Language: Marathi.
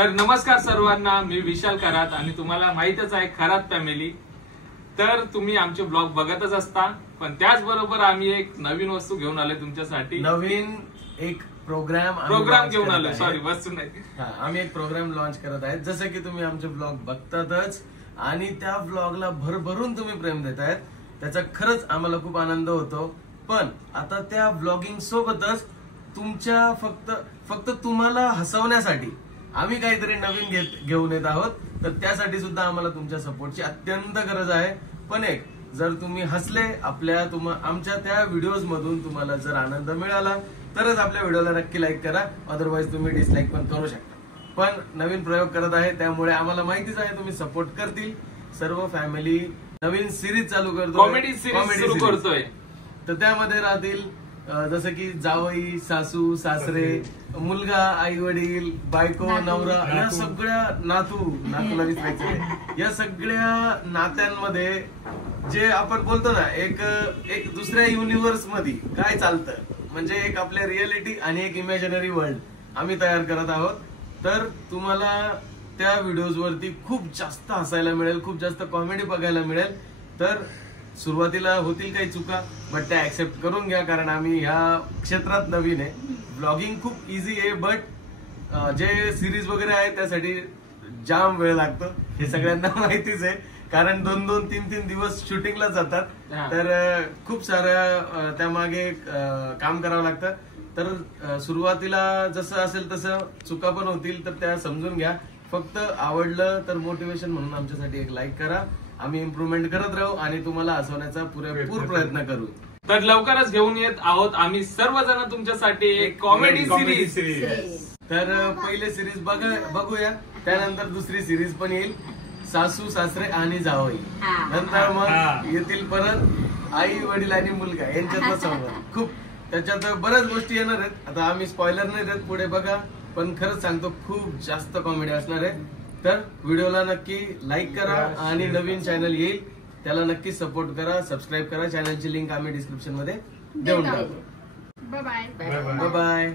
तर नमस्कार सर्वांना, मी विशाल खरात आणि तुम्हाला माहितच आहे खरात फॅमिली. तर तुम्ही आमचे ब्लॉग बघतच असता, पण त्याचबरोबर आम्ही एक नवीन वस्तू घेऊन आलोय तुमच्यासाठी. नवीन एक प्रोग्राम घेऊन आलोय. सॉरी, वस्तू नाही. आम्ही एक प्रोग्राम लॉन्च करत आहे. जसं की तुम्ही आमचे ब्लॉग बघतातच आणि त्या ब्लॉगला भरभरून तुम्ही प्रेम देतायत, त्याचा खरंच आम्हाला खूप आनंद होतो. पण आता त्या ब्लॉगिंग सोबतच तुमच्या फक्त तुम्हाला हसवण्यासाठी आम्ही काहीतरी नवीन घेऊन येत आहोत. तर त्यासाठी सुद्धा आम्हाला तुमच्या सपोर्टची अत्यंत गरज आहे. पण एक, जर तुम्ही हसले आमच्या त्या व्हिडिओज मधून तुम्हाला जर आनंद मिळाला तरच आपल्या व्हिडिओला नक्की लाईक करा, अदरवाईज तुम्ही डिसलाईक पण करू शकता. पण नवीन प्रयोग करत आहे, त्यामुळे आम्हाला माहितीच आहे तुम्ही सपोर्ट करतील. सर्व फॅमिली नवीन सिरीज चालू करतो, कॉमेडी सिरीज सुरू करतोय. तर त्यामध्ये राहतील जसं की जावई, सासू, सासरे, मुलगा, आई वडील, बायको, नवरा, या सगळ्या नातूला विसरायचे, या सगळ्या नात्यांमध्ये जे आपण बोलतो ना, एक दुसऱ्या युनिव्हर्स मध्ये काय चालतं, म्हणजे एक आपल्या रिअलिटी आणि एक इमॅजिनरी वर्ल्ड आम्ही तयार करत आहोत. तर तुम्हाला त्या व्हिडिओज वरती खूप जास्त हसायला मिळेल, खूप जास्त कॉमेडी बघायला मिळेल. तर सुरुवातीला होतील काही चुका, बट त्या ऍक्सेप्ट करून घ्या, कारण आम्ही ह्या क्षेत्रात नवीन आहे. ब्लॉगिंग खूप इझी आहे, बट जे सिरीज वगैरे आहे त्यासाठी जाम वेळ लागतो, हे सगळ्यांना माहितीच आहे. कारण 2-2, 3-3 दिवस शूटिंगला जातात, तर खूप साऱ्या त्यामागे काम करावं लागतं. तर सुरुवातीला जसं असेल तसं चुका पण होतील, तर त्या समजून घ्या. फक्त आवडलं तर मोटिवेशन म्हणून आमच्यासाठी एक लाईक करा. आम्ही इम्प्रूव्हमेंट करत राहू आणि तुम्हाला हसवण्याचा पुरेपूर प्रयत्न करू. तर लवकरच घेऊन येत आहोत आम्ही सर्वजण तुमच्यासाठी एक कॉमेडी सिरीज. तर पहिले सिरीज बघूया, त्यानंतर दुसरी सिरीज पण येईल, सासू, सासरे आणि जावई. नंतर मग येतील परत आई वडील आणि मुलगा यांच्यातला संवाद. खूप त्याच्यात बऱ्याच गोष्टी येणार आहेत. आता आम्ही स्पॉइलर नाही देत, पुढे बघा. पण खरंच सांगतो, खूप जास्त कॉमेडी असणार आहे. तर व्हिडिओला नक्की लाईक करा आणि नवीन चॅनल येईल त्याला नक्की सपोर्ट करा, सबस्क्राईब करा. चॅनलची लिंक आम्ही डिस्क्रिप्शन मध्ये देऊन टाकू. Bye bye. Bye bye.